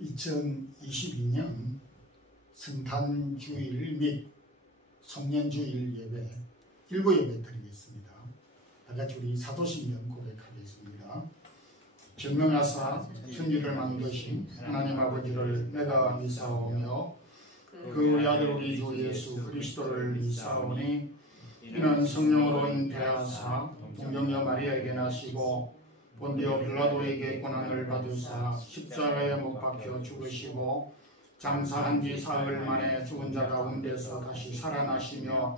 2022년 성탄주일 및 송년주일 예배 일부 예배 드리겠습니다. 다같이 우리 사도신경 고백하겠습니다. 전명하사 천지를 만드신 하나님 아버지를 내가 믿사오며 그 우리 아들 우리 주 예수 그리스도를 믿사오니 이는 성령으로 잉태하사 동정녀 마리아에게 나시고 본디오 빌라도에게 고난을 받으사 십자가에 못 박혀 죽으시고 장사한 지 사흘 만에 죽은 자 가운데서 다시 살아나시며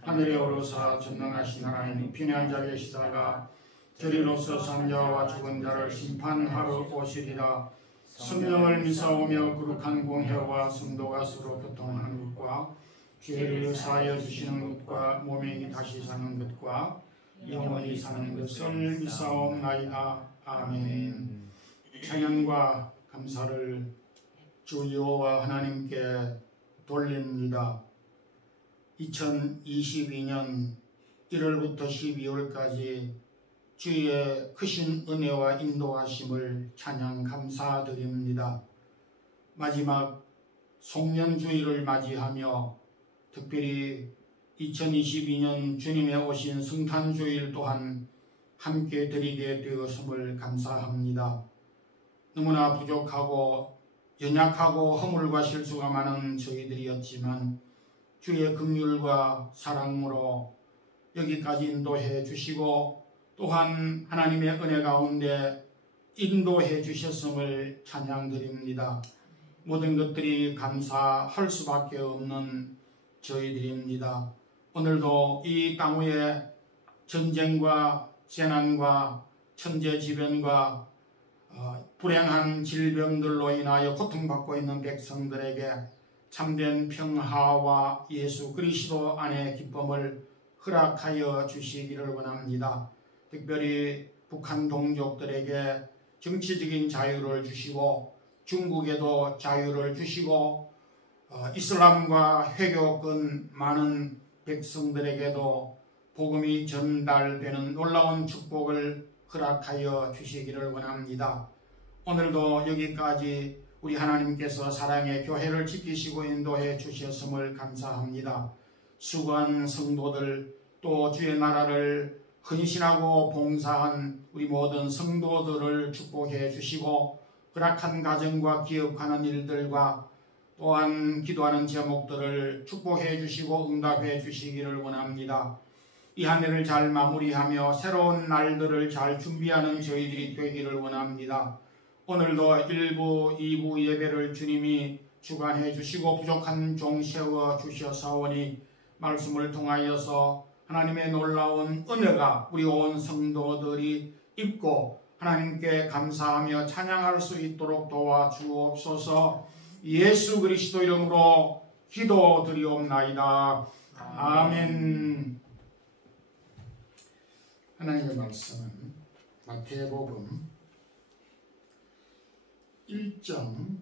하늘에 오르사 전능하신 하나님 빈한 자 계시다가 저리로서 산자와 죽은 자를 심판하러 오시리라. 성령을 믿사오며 거룩한 공회와 성도가 서로 교통하는 것과 죄를 사하여 주시는 것과 몸이 다시 사는 것과 영원히 사는 것을 믿사옵나이다. 아멘. 찬양과 감사를 주 여호와 하나님께 돌립니다. 2022년 1월부터 12월까지 주의 크신 은혜와 인도하심을 찬양 감사드립니다. 마지막 송년주일을 맞이하며 특별히 2022년 주님의 오신 성탄주일 또한 함께 드리게 되었음을 감사합니다. 너무나 부족하고 연약하고 허물과 실수가 많은 저희들이었지만 주의 긍휼과 사랑으로 여기까지 인도해 주시고 또한 하나님의 은혜 가운데 인도해 주셨음을 찬양드립니다. 모든 것들이 감사할 수밖에 없는 저희들입니다. 오늘도 이 땅 위에 전쟁과 재난과 천재지변과 불행한 질병들로 인하여 고통받고 있는 백성들에게 참된 평화와 예수 그리스도 안의 기쁨을 허락하여 주시기를 원합니다. 특별히 북한 동족들에게 정치적인 자유를 주시고 중국에도 자유를 주시고 이슬람과 회교권 많은 백성들에게도 복음이 전달되는 놀라운 축복을 허락하여 주시기를 원합니다. 오늘도 여기까지 우리 하나님께서 사랑의 교회를 지키시고 인도해 주셨음을 감사합니다. 수고한 성도들 또 주의 나라를 헌신하고 봉사한 우리 모든 성도들을 축복해 주시고 허락한 가정과 기업하는 일들과 또한 기도하는 제목들을 축복해 주시고 응답해 주시기를 원합니다. 이 한 해를 잘 마무리하며 새로운 날들을 잘 준비하는 저희들이 되기를 원합니다. 오늘도 1부, 2부 예배를 주님이 주관해 주시고 부족한 종 세워 주셔사오니 말씀을 통하여서 하나님의 놀라운 은혜가 우리 온 성도들이 입고 하나님께 감사하며 찬양할 수 있도록 도와주옵소서. 예수 그리스도 이름으로 기도드리옵나이다. 아멘. 하나님의 말씀은 마태복음 1장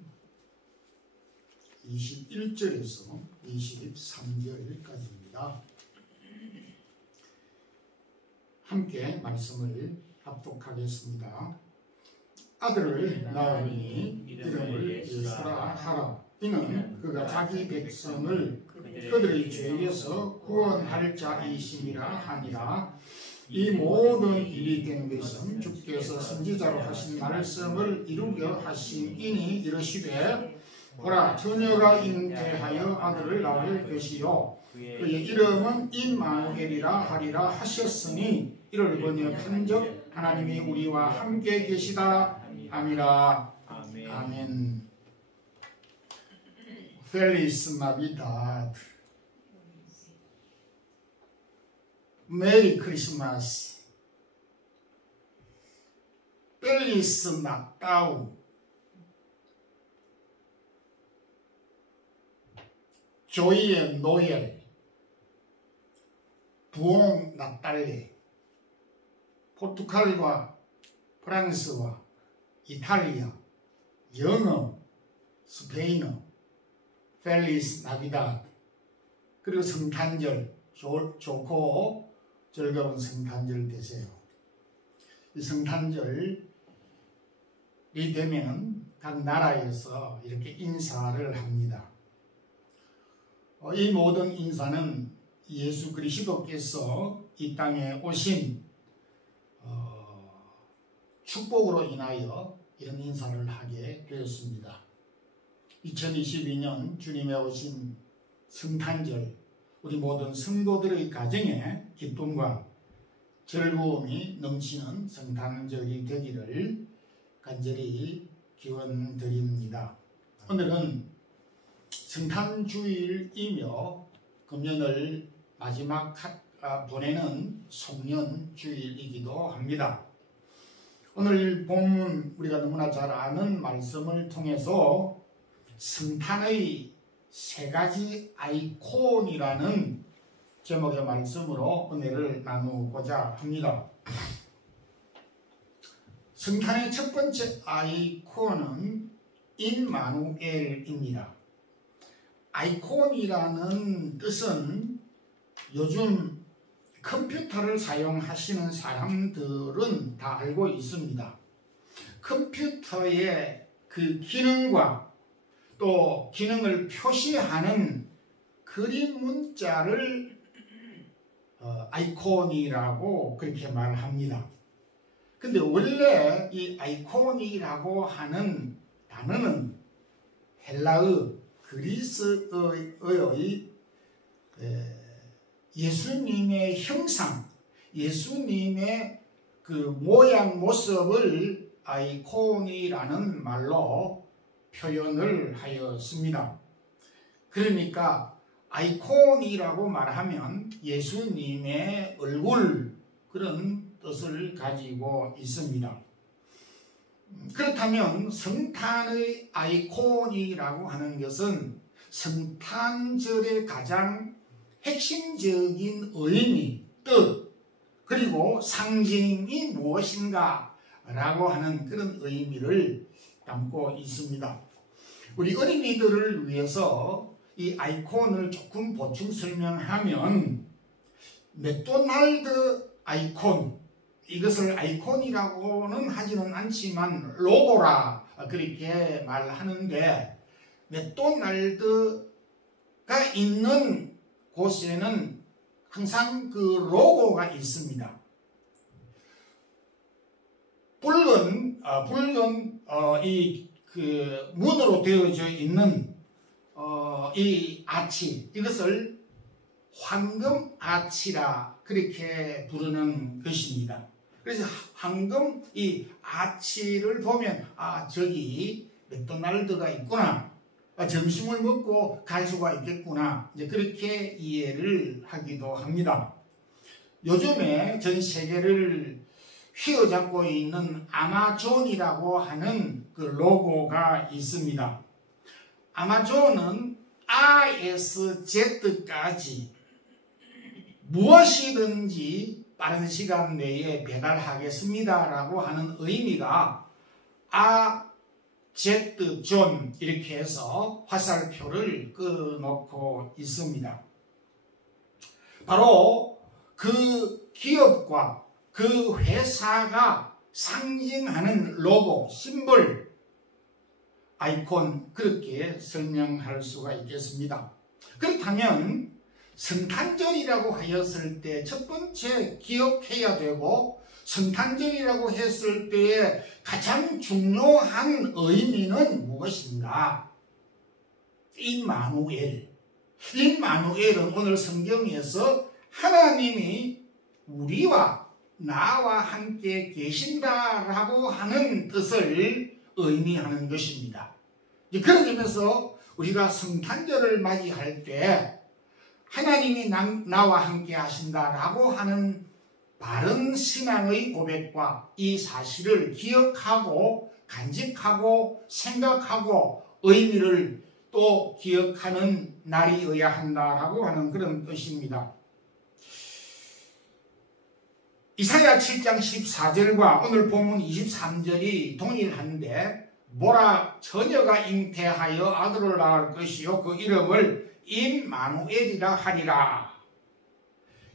21절에서 23절까지입니다. 함께 말씀을 합독하겠습니다. 아들을 낳으니 이름을 예수라 하라. 이는 그가 자기 백성을 그들의 죄에서 구원할 자이심이라 하니라. 이 모든 일이 된 것은 주께서 선지자로 하신 말씀을 이루려 하심이니 이르시되 보라 처녀가 잉태하여 아들을 낳을 것이요 그의 이름은 임마누엘이라 하리라 하셨으니 이를 번역한즉 하나님이 우리와 함께 계시다 함이라. 아멘. Feliz Navidad. 메리 크리스마스. Feliz Natal. 조이의 노엘. 부옹 나탈리. 포르투갈과 프랑스와 이탈리아, 영어, 스페인어, 펠리스 나비다. 그리고 성탄절 좋고 즐거운 성탄절 되세요. 이 성탄절이 되면 각 나라에서 이렇게 인사를 합니다. 이 모든 인사는 예수 그리스도께서 이 땅에 오신 축복으로 인하여 이런 인사를 하게 되었습니다. 2022년 주님의 오신 성탄절, 우리 모든 성도들의 가정에 기쁨과 즐거움이 넘치는 성탄절이 되기를 간절히 기원드립니다. 오늘은 성탄주일이며 금년을 마지막 보내는 송년주일이기도 합니다. 오늘 본문 우리가 너무나 잘 아는 말씀을 통해서 성탄의 세 가지 아이콘이라는 제목의 말씀으로 은혜를 나누고자 합니다. 성탄의 첫 번째 아이콘은 임마누엘입니다. 아이콘이라는 뜻은 요즘 컴퓨터를 사용하시는 사람들은 다 알고 있습니다. 컴퓨터의 그 기능과 또 기능을 표시하는 그림 문자를 아이콘이라고 그렇게 말합니다. 근데 원래 이 아이콘이라고 하는 단어는 헬라어 그리스어의 예수님의 형상, 예수님의 그 모양 모습을 아이콘이라는 말로 표현을 하였습니다. 그러니까 아이콘이라고 말하면 예수님의 얼굴, 그런 뜻을 가지고 있습니다. 그렇다면 성탄의 아이콘이라고 하는 것은 성탄절의 가장 핵심적인 의미, 뜻, 그리고 상징이 무엇인가 라고 하는 그런 의미를 담고 있습니다. 우리 어린이들을 위해서 이 아이콘을 조금 보충 설명하면 맥도날드 아이콘, 이것을 아이콘이라고는 하지는 않지만 로고라 그렇게 말하는데, 맥도날드가 있는 곳에는 항상 그 로고가 있습니다. 붉은 이 그 문으로 되어져 있는 이 아치, 이것을 황금 아치라 그렇게 부르는 것입니다. 그래서 황금 이 아치를 보면 저기 맥도날드가 있구나, 점심을 먹고 갈 수가 있겠구나, 이제 그렇게 이해를 하기도 합니다. 요즘에 전 세계를 휘어잡고 있는 아마존이라고 하는 그 로고가 있습니다. 아마존은 ASZ까지 무엇이든지 빠른 시간 내에 배달하겠습니다 라고 하는 의미가 AZ존 이렇게 해서 화살표를 그어놓고 있습니다. 바로 그 기업과 그 회사가 상징하는 로고, 심볼, 아이콘, 그렇게 설명할 수가 있겠습니다. 그렇다면 성탄절이라고 하였을 때 첫 번째 기억해야 되고, 성탄절이라고 했을 때의 가장 중요한 의미는 무엇인가? 임마누엘. 임마누엘은 오늘 성경에서 하나님이 우리와 나와 함께 계신다라고 하는 뜻을 의미하는 것입니다. 그런 점에서 우리가 성탄절을 맞이할 때 하나님이 나와 함께 하신다라고 하는 바른 신앙의 고백과 이 사실을 기억하고 간직하고 생각하고 의미를 또 기억하는 날이어야 한다라고 하는 그런 뜻입니다. 이사야 7장 14절과 오늘 본문 23절이 동일한데, 보라, 처녀가 잉태하여 아들을 낳을 것이요 그 이름을 임마누엘이라 하리라.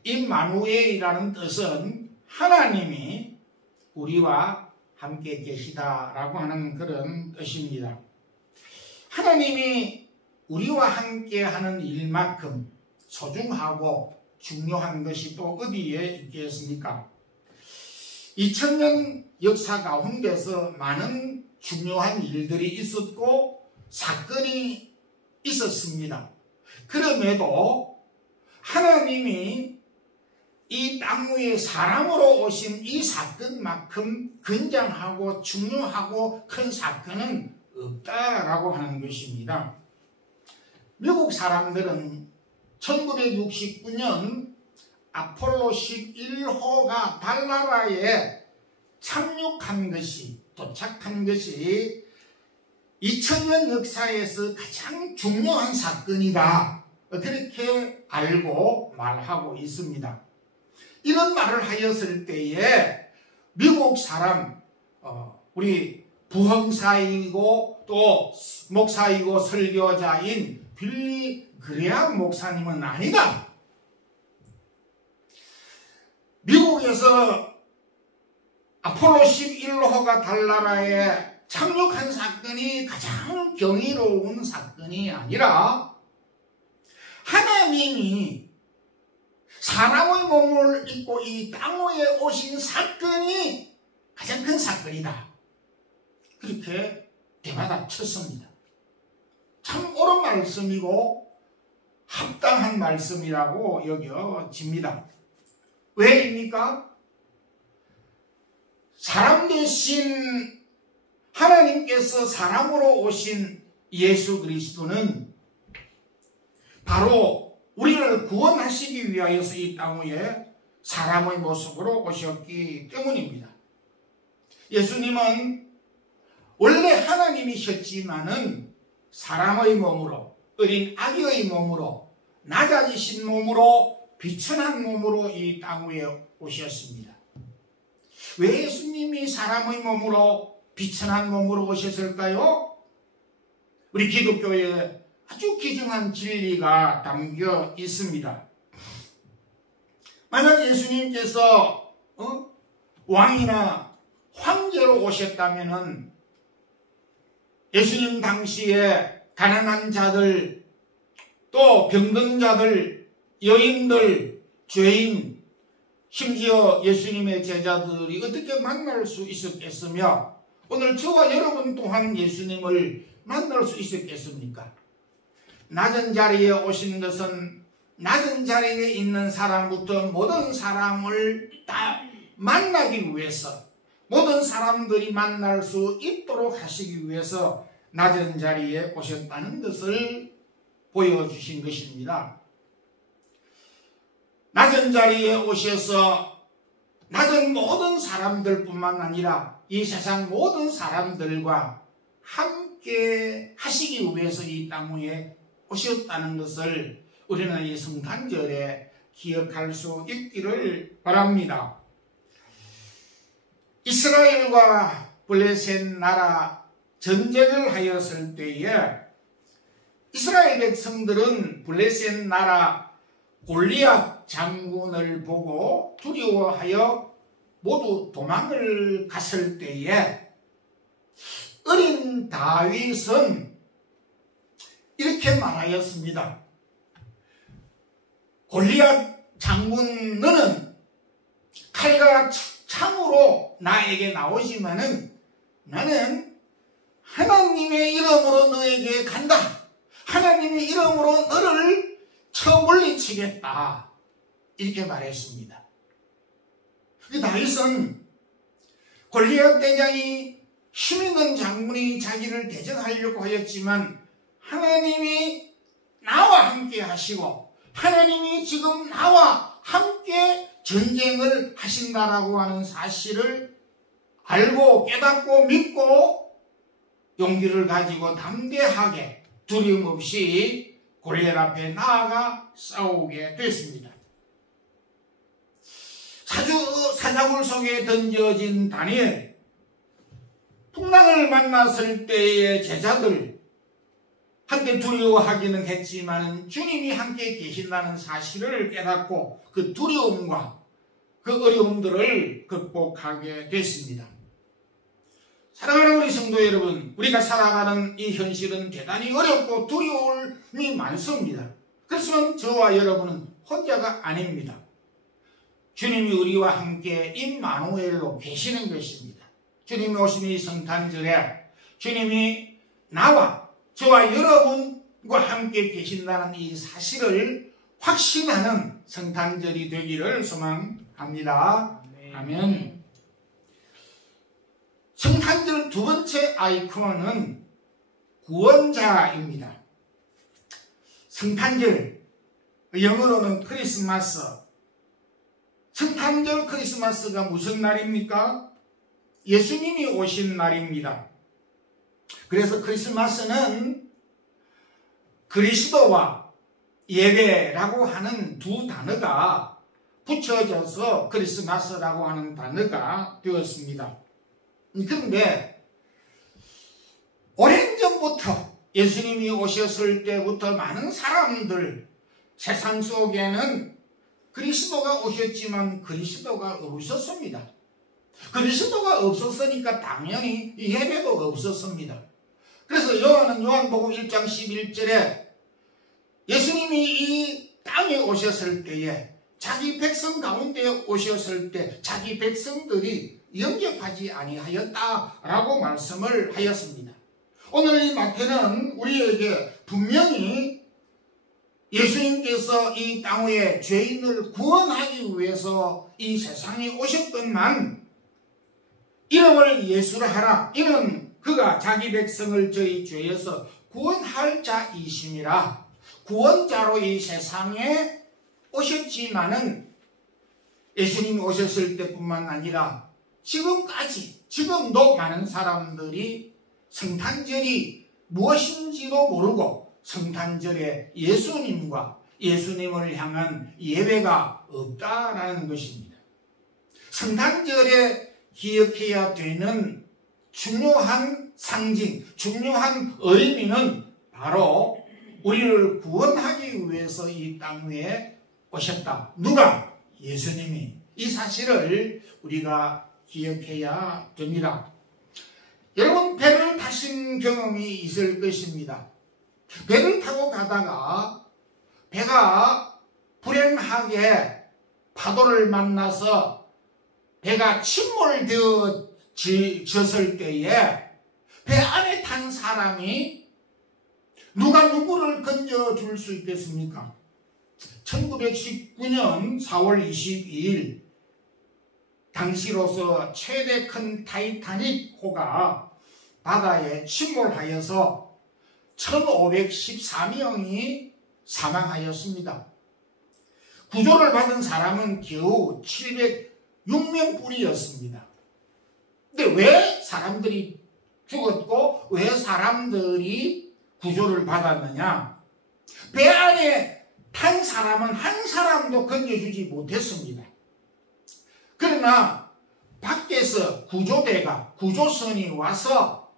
임마누엘이라는 뜻은 하나님이 우리와 함께 계시다라고 하는 그런 뜻입니다. 하나님이 우리와 함께 하는 일만큼 소중하고 중요한 것이 또 어디에 있겠습니까? 2000년 역사 가운데서 많은 중요한 일들이 있었고 사건이 있었습니다. 그럼에도 하나님이 이 땅 위에 사람으로 오신 이 사건만큼 굉장하고 중요하고 큰 사건은 없다라고 하는 것입니다. 미국 사람들은 1969년 아폴로 11호가 달나라에 착륙한 것이, 도착한 것이 2000년 역사에서 가장 중요한 사건이다, 그렇게 알고 말하고 있습니다. 이런 말을 하였을 때에 미국 사람, 우리 부흥사이고 또 목사이고 설교자인 빌리 그레암 목사님은 아니다. 미국에서 아폴로 11호가 달나라에 착륙한 사건이 가장 경이로운 사건이 아니라 하나님이 사람의 몸을 입고 이 땅 위에 오신 사건이 가장 큰 사건이다, 그렇게 되받아쳤습니다. 참 옳은 말씀이고 합당한 말씀이라고 여겨집니다. 왜입니까? 사람 대신 하나님께서 사람으로 오신 예수 그리스도는 바로 우리를 구원하시기 위하여서 이 땅 위에 사람의 모습으로 오셨기 때문입니다. 예수님은 원래 하나님이셨지만은 사람의 몸으로, 어린 아기의 몸으로, 낮아지신 몸으로, 비천한 몸으로 이 땅 위에 오셨습니다. 왜 예수님이 사람의 몸으로, 비천한 몸으로 오셨을까요? 우리 기독교에 아주 귀중한 진리가 담겨 있습니다. 만약 예수님께서 왕이나 황제로 오셨다면은 예수님 당시에 가난한 자들, 또 병든 자들, 여인들, 죄인, 심지어 예수님의 제자들이 어떻게 만날 수 있었겠으며 오늘 저와 여러분 또한 예수님을 만날 수 있었겠습니까? 낮은 자리에 오신 것은 낮은 자리에 있는 사람부터 모든 사람을 다 만나기 위해서, 모든 사람들이 만날 수 있도록 하시기 위해서 낮은 자리에 오셨다는 것을 보여주신 것입니다. 낮은 자리에 오셔서 낮은 모든 사람들뿐만 아니라 이 세상 모든 사람들과 함께 하시기 위해서 이 땅 위에 오셨다는 것을 우리는 이 성탄절에 기억할 수 있기를 바랍니다. 이스라엘과 블레셋 나라 전쟁을 하였을 때에 이스라엘 백성들은 블레셋 나라 골리앗 장군을 보고 두려워하여 모두 도망을 갔을 때에 어린 다윗은 이렇게 말하였습니다. 골리앗 장군, 너는 칼과 창으로 나에게 나오지만은 나는 하나님의 이름으로 너에게 간다. 하나님의 이름으로 너를 쳐 물리치겠다. 이렇게 말했습니다. 다윗은 골리앗 대장이 힘있는 장군이 자기를 대적하려고 하였지만 하나님이 나와 함께 하시고 하나님이 지금 나와 함께 전쟁을 하신다라고 하는 사실을 알고 깨닫고 믿고 용기를 가지고 담대하게 두려움 없이 골리앗 앞에 나아가 싸우게 됐습니다. 사자굴 속에 던져진 다니엘, 풍랑을 만났을 때의 제자들 함께 두려워하기는 했지만 주님이 함께 계신다는 사실을 깨닫고 그 두려움과 그 어려움들을 극복하게 됐습니다. 사랑하는 우리 성도 여러분, 우리가 살아가는 이 현실은 대단히 어렵고 두려움이 많습니다. 그렇지만 저와 여러분은 혼자가 아닙니다. 주님이 우리와 함께 임마누엘로 계시는 것입니다. 주님이 오신 이 성탄절에 주님이 나와 저와 여러분과 함께 계신다는 이 사실을 확신하는 성탄절이 되기를 소망합니다. 아멘. 성탄절 두 번째 아이콘은 구원자입니다. 성탄절, 영어로는 크리스마스. 성탄절 크리스마스가 무슨 날입니까? 예수님이 오신 날입니다. 그래서 크리스마스는 그리스도와 예배라고 하는 두 단어가 붙여져서 크리스마스라고 하는 단어가 되었습니다. 그런데 오랜 전부터 예수님이 오셨을 때부터 많은 사람들, 세상 속에는 그리스도가 오셨지만 그리스도가 없었습니다. 그리스도가 없었으니까 당연히 예배도 없었습니다. 그래서 요한복음 1장 11절에 예수님이 이 땅에 오셨을 때에 자기 백성 가운데 오셨을 때 자기 백성들이 영접하지 아니하였다라고 말씀을 하였습니다. 오늘 이 마태는 우리에게 분명히 예수님께서 이 땅 위에 죄인을 구원하기 위해서 이 세상에 오셨건만 이름을 예수라 하라. 이는 그가 자기 백성을 저희 죄에서 구원할 자이심이라. 구원자로 이 세상에 오셨지만은 예수님이 오셨을 때뿐만 아니라 지금도 많은 사람들이 성탄절이 무엇인지도 모르고 성탄절에 예수님과 예수님을 향한 예배가 없다라는 것입니다. 성탄절에 기억해야 되는 중요한 상징, 중요한 의미는 바로 우리를 구원하기 위해서 이 땅 위에 오셨다. 누가? 예수님이. 이 사실을 우리가 기억해야 됩니다. 여러분, 배를 타신 경험이 있을 것입니다. 배를 타고 가다가 배가 불행하게 파도를 만나서 배가 침몰되어졌을 때에 배 안에 탄 사람이 누가 누구를 건져줄 수 있겠습니까? 1919년 4월 22일 당시로서 최대 큰 타이타닉 호가 바다에 침몰하여서 1514명이 사망하였습니다. 구조를 받은 사람은 겨우 706명뿐이었습니다. 근데 왜 사람들이 죽었고 왜 사람들이 구조를 받았느냐? 배 안에 탄 사람은 한 사람도 건져주지 못했습니다. 그러나 밖에서 구조선이 와서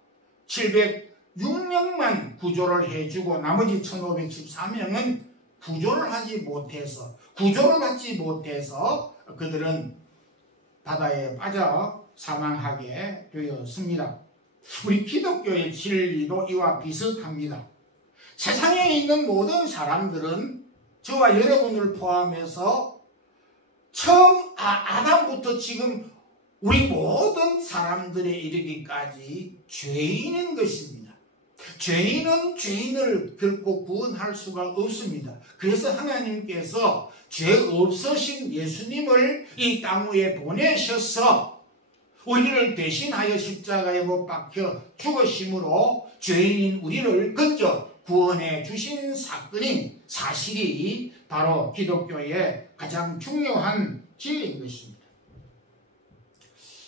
706명만 구조를 해주고 나머지 1514명은 구조를 받지 못해서 그들은 바다에 빠져 사망하게 되었습니다. 우리 기독교의 진리도 이와 비슷합니다. 세상에 있는 모든 사람들은 저와 여러분을 포함해서 처음 아담부터 지금 우리 모든 사람들에 이르기까지 죄인인 것입니다. 죄인은 죄인을 결코 구원할 수가 없습니다. 그래서 하나님께서 죄 없으신 예수님을 이 땅 위에 보내셔서 우리를 대신하여 십자가에 못 박혀 죽으심으로 죄인인 우리를 건져 구원해 주신 사실이 바로 기독교의 가장 중요한 진리인 것입니다.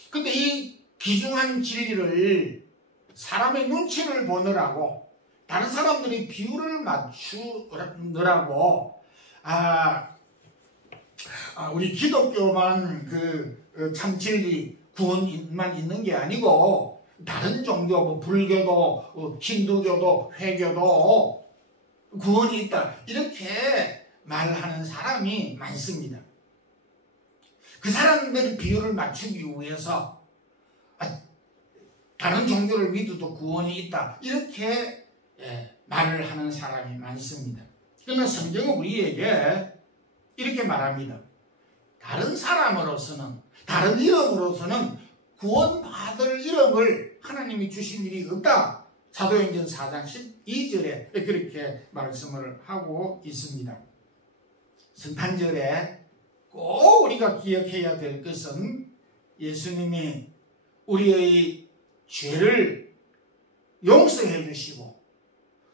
그런데 이 귀중한 진리를 사람의 눈치를 보느라고 다른 사람들이 비율을 맞추느라고 우리 기독교만 참 진리 구원만 있는 게 아니고 다른 종교, 불교도, 힌두교도, 회교도 구원이 있다. 이렇게 말하는 사람이 많습니다. 그 사람들의 비율을 맞추기 위해서 다른 종교를 믿어도 구원이 있다. 이렇게 말을 하는 사람이 많습니다. 그러면 성경은 우리에게 이렇게 말합니다. 다른 사람으로서는, 다른 이름으로서는 구원받을 이름을 하나님이 주신 일이 없다. 사도행전 4장 12절에 그렇게 말씀을 하고 있습니다. 성탄절에 꼭 우리가 기억해야 될 것은 예수님이 우리의 죄를 용서해 주시고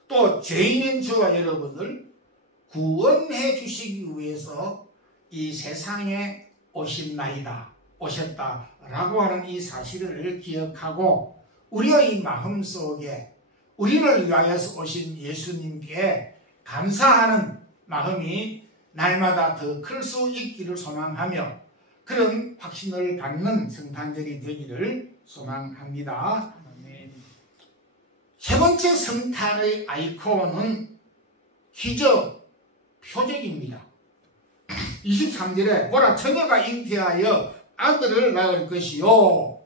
또 죄인인 저와 여러분을 구원해 주시기 위해서 이 세상에 오셨다라고 하는 이 사실을 기억하고 우리의 마음속에 우리를 위하여서 오신 예수님께 감사하는 마음이 날마다 더 클 수 있기를 소망하며 그런 확신을 갖는 성탄절이 되기를 소망합니다. 세 번째 성탄의 아이콘은 기적, 표적입니다. 23절에 보라 처녀가 잉태하여 아들을 낳을 것이요.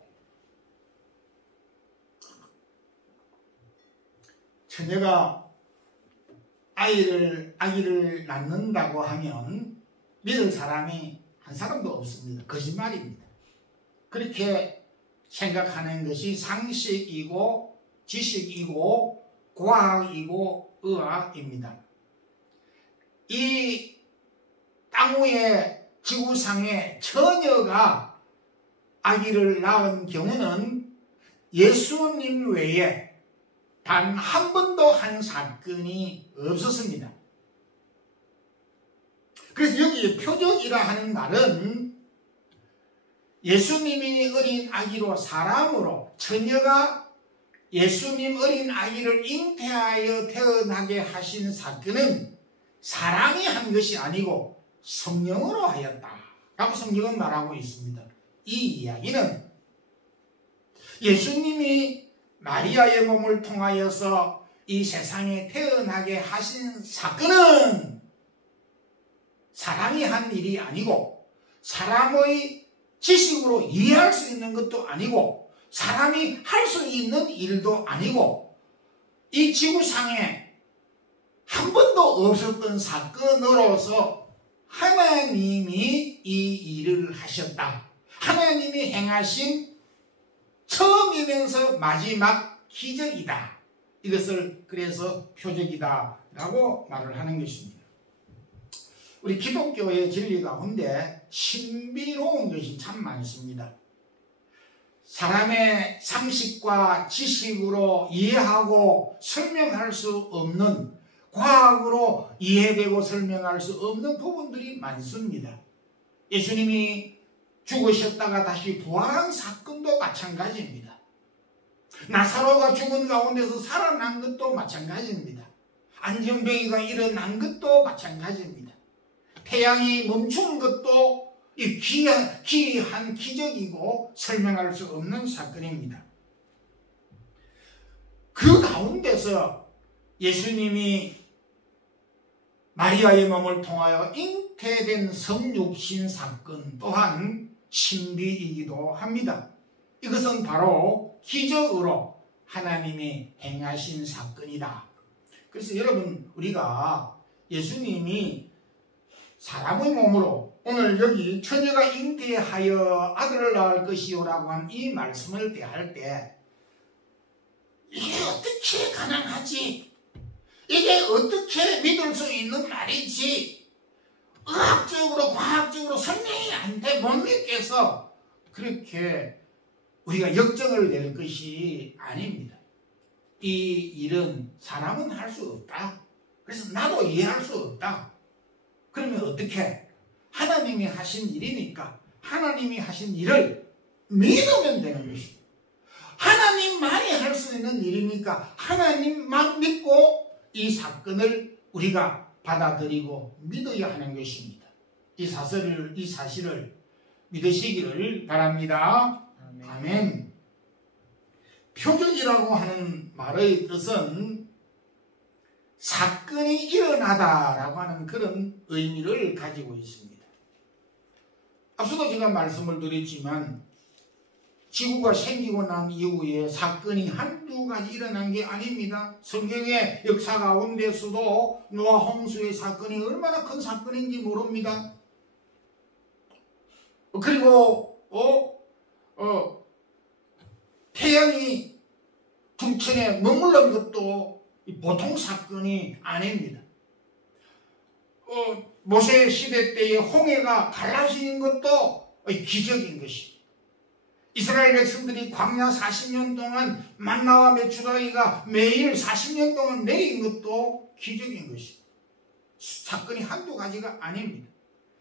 처녀가 아기를 낳는다고 하면 믿을 사람이 한 사람도 없습니다. 거짓말입니다. 그렇게 생각하는 것이 상식이고 지식이고 과학이고 의학입니다. 이 땅 위에 지구상에 처녀가 아기를 낳은 경우는 예수님 외에 단 한 번도 한 사건이 없었습니다. 그래서 여기 표적이라 하는 말은 예수님이 어린 아기로 사람으로 처녀가 예수님 어린 아기를 잉태하여 태어나게 하신 사건은 사람이 한 것이 아니고 성령으로 하였다라고 성경은 말하고 있습니다. 이 이야기는 예수님이 마리아의 몸을 통하여서 이 세상에 태어나게 하신 사건은 사람이 한 일이 아니고 사람의 지식으로 이해할 수 있는 것도 아니고 사람이 할 수 있는 일도 아니고 이 지구상에 한 번도 없었던 사건으로서 하나님이 이 일을 하셨다. 하나님이 행하신 처음이면서 마지막 기적이다. 이것을 그래서 표적이다 라고 말을 하는 것입니다. 우리 기독교의 진리 가운데 신비로운 것이 참 많습니다. 사람의 상식과 지식으로 이해하고 설명할 수 없는 과학으로 이해되고 설명할 수 없는 부분들이 많습니다. 예수님이 죽으셨다가 다시 부활한 사건도 마찬가지입니다. 나사로가 죽은 가운데서 살아난 것도 마찬가지입니다. 안전병이가 일어난 것도 마찬가지입니다. 태양이 멈춘 것도 이 기이한 기적이고 설명할 수 없는 사건입니다. 그 가운데서 예수님이 마리아의 몸을 통하여 잉태된 성육신 사건 또한 신비이기도 합니다. 이것은 바로 기적으로 하나님이 행하신 사건이다. 그래서 여러분 우리가 예수님이 사람의 몸으로 오늘 여기 처녀가 잉태하여 아들을 낳을 것이요라고 한 이 말씀을 대할 때 이게 어떻게 가능하지? 이게 어떻게 믿을 수 있는 말이지? 의학적으로 과학적으로 설명이 안 돼 못 믿겠어. 그렇게 우리가 역정을 낼 것이 아닙니다. 이 일은 사람은 할 수 없다. 그래서 나도 이해할 수 없다. 그러면 어떻게? 하나님이 하신 일이니까 하나님이 하신 일을 믿으면 되는 것입니다. 하나님만이 할 수 있는 일이니까 하나님만 믿고 이 사건을 우리가 받아들이고 믿어야 하는 것입니다. 이 사실을 믿으시기를 바랍니다. 아멘. 표적이라고 하는 말의 뜻은 사건이 일어나다라고 하는 그런 의미를 가지고 있습니다. 앞서도 제가 말씀을 드렸지만 지구가 생기고 난 이후에 사건이 한두 가지 일어난 게 아닙니다. 성경의 역사 가운데서도 노아 홍수의 사건이 얼마나 큰 사건인지 모릅니다. 그리고 태양이 중천에 머물른 것도 보통 사건이 아닙니다. 모세 시대 때의 홍해가 갈라지는 것도 기적인 것입니다. 이스라엘 백성들이 광야 40년 동안 만나와 메추라기가 매일 40년 동안 내린 것도 기적인 것입니다. 사건이 한두 가지가 아닙니다.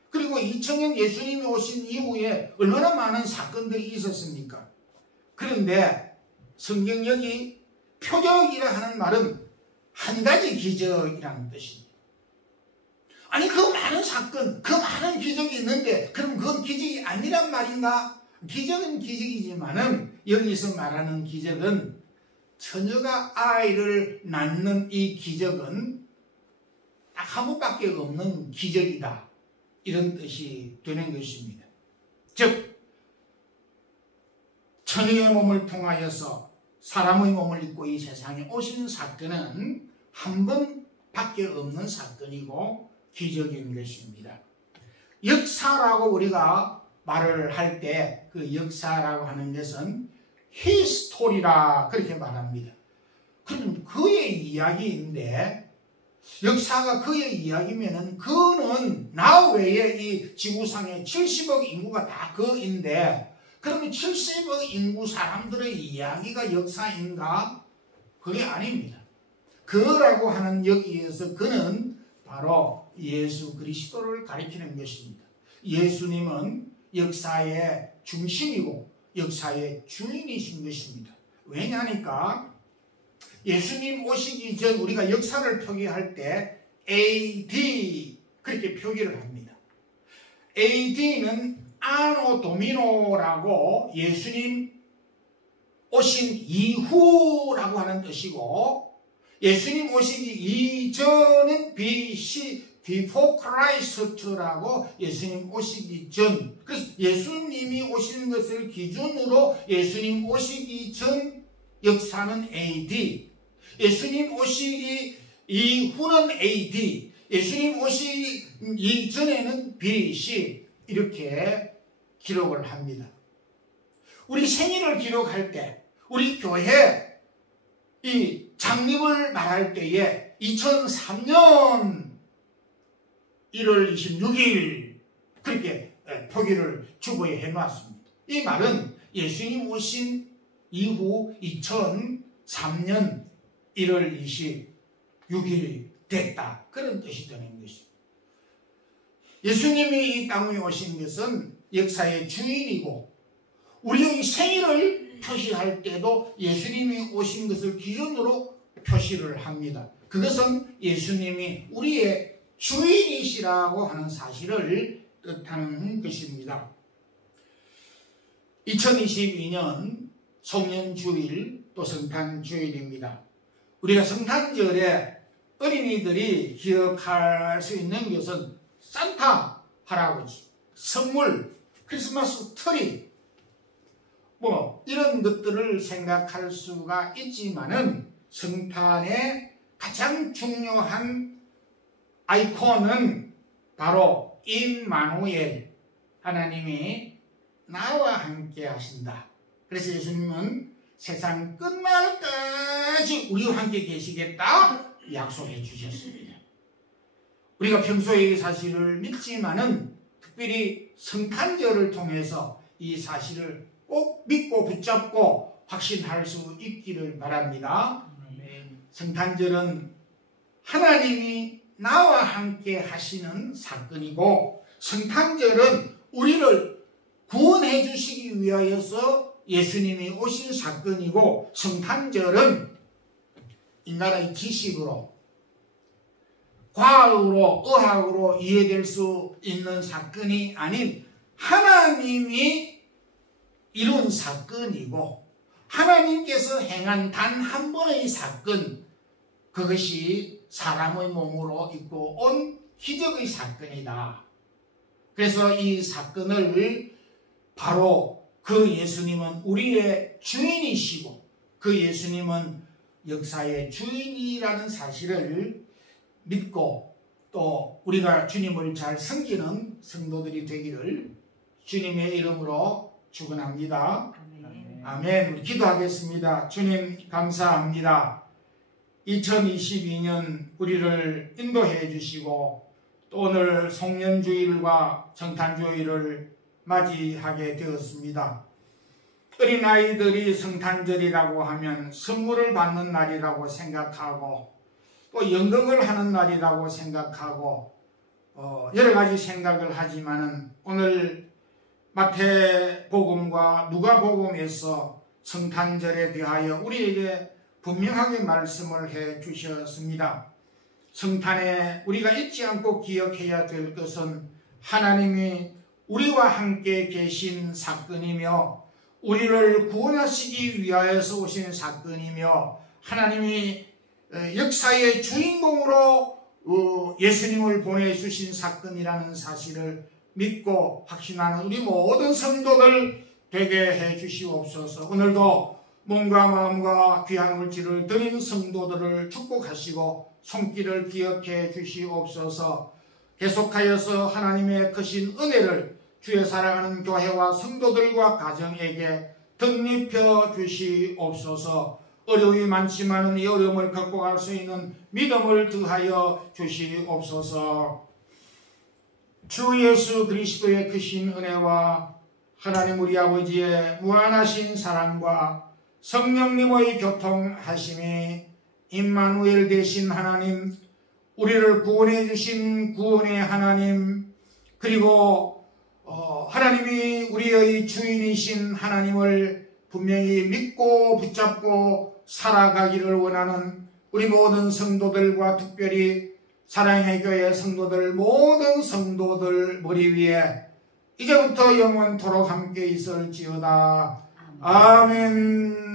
그리고 2000년 예수님이 오신 이후에 얼마나 많은 사건들이 있었습니까? 그런데 성경 여기 표적이라 하는 말은 한 가지 기적이라는 뜻입니다. 아니 그 많은 사건, 그 많은 기적이 있는데 그럼 그건 기적이 아니란 말인가? 기적은 기적이지만은 여기서 말하는 기적은 처녀가 아이를 낳는 이 기적은 딱 한 번밖에 없는 기적이다. 이런 뜻이 되는 것입니다. 즉 처녀의 몸을 통하여서 사람의 몸을 입고 이 세상에 오신 사건은 한 번밖에 없는 사건이고 기적인 것입니다. 역사라고 우리가 말을 할 때 그 역사라고 하는 것은 히스토리라 그렇게 말합니다. 그럼 그의 이야기인데 역사가 그의 이야기면은 그는 나 외에 이 지구상에 70억 인구가 다 그인데 그러면 70억 인구 사람들의 이야기가 역사인가? 그게 아닙니다. 그라고 하는 여기에서 그는 바로 예수 그리스도를 가리키는 것입니다. 예수님은 역사의 중심이고 역사의 주인이신 것입니다. 왜냐하니까 예수님 오시기 전 우리가 역사를 표기할 때 AD 그렇게 표기를 합니다. AD는 아노 도미노라고 예수님 오신 이후라고 하는 뜻이고 예수님 오시기 이전은 BC Before Christ라고 예수님 오시기 전, 그래서 예수님이 오시는 것을 기준으로 예수님 오시기 전 역사는 AD, 예수님 오시기 이후는 AD, 예수님 오시기 이전에는 BC 이렇게 기록을 합니다. 우리 생일을 기록할 때 우리 교회 이 창립을 말할 때에 2003년 1월 26일 그렇게 표기를 주보에 해놨습니다. 이 말은 예수님 오신 이후 2003년 1월 26일이 됐다. 그런 뜻이 되는 것입니다. 예수님이 이 땅에 오신 것은 역사의 주인이고 우리의 생일을 표시할 때도 예수님이 오신 것을 기준으로 표시를 합니다. 그것은 예수님이 우리의 주인이시라고 하는 사실을 뜻하는 것입니다. 2022년 송년주일 또 성탄주일입니다. 우리가 성탄절에 어린이들이 기억할 수 있는 것은 산타 할아버지, 선물, 크리스마스 트리 이런 것들을 생각할 수가 있지만은 성탄의 가장 중요한 아이콘은 바로 임마누엘, 하나님이 나와 함께 하신다. 그래서 예수님은 세상 끝날까지 우리와 함께 계시겠다 약속해 주셨습니다. 우리가 평소에 이 사실을 믿지만은 특별히 성탄절을 통해서 이 사실을 꼭 믿고 붙잡고 확신할 수 있기를 바랍니다. 성탄절은 하나님이 나와 함께 하시는 사건이고 성탄절은 우리를 구원해 주시기 위하여서 예수님이 오신 사건이고 성탄절은 인간의 지식으로 과학으로 의학으로 이해될 수 있는 사건이 아닌 하나님이 이룬 사건이고 하나님께서 행한 단 한 번의 사건, 그것이 사람의 몸으로 입고 온 기적의 사건이다. 그래서 이 사건을 바로 그 예수님은 우리의 주인이시고 그 예수님은 역사의 주인이라는 사실을 믿고 또 우리가 주님을 잘 섬기는 성도들이 되기를 주님의 이름으로 축원합니다. 아멘. 우리 기도하겠습니다. 주님 감사합니다. 2022년 우리를 인도해 주시고 또 오늘 송년주일과 성탄주일을 맞이하게 되었습니다. 어린아이들이 성탄절이라고 하면 선물을 받는 날이라고 생각하고 또 연극을 하는 날이라고 생각하고 여러 가지 생각을 하지만은 오늘 마태복음과 누가복음에서 성탄절에 대하여 우리에게 분명하게 말씀을 해 주셨습니다. 성탄에 우리가 잊지 않고 기억해야 될 것은 하나님이 우리와 함께 계신 사건이며 우리를 구원하시기 위하여서 오신 사건이며 하나님이 역사의 주인공으로 예수님을 보내주신 사건이라는 사실을 믿고 확신하는 우리 모든 성도들 되게 해 주시옵소서. 오늘도 몸과 마음과 귀한 물질을 드린 성도들을 축복하시고 손길을 기억해 주시옵소서. 계속하여서 하나님의 크신 은혜를 주의 사랑하는 교회와 성도들과 가정에게 덧입혀 주시옵소서. 어려움이 많지만 이 어려움을 극복할 수 있는 믿음을 더하여 주시옵소서. 주 예수 그리스도의 크신 은혜와 하나님 우리 아버지의 무한하신 사랑과 성령님의 교통하심이 임마누엘 되신 하나님, 우리를 구원해 주신 구원의 하나님, 그리고 하나님이 우리의 주인이신 하나님을 분명히 믿고 붙잡고 살아가기를 원하는 우리 모든 성도들과 특별히 사랑의 교회 성도들 모든 성도들 머리 위에 이제부터 영원토록 함께 있을지어다. 아멘.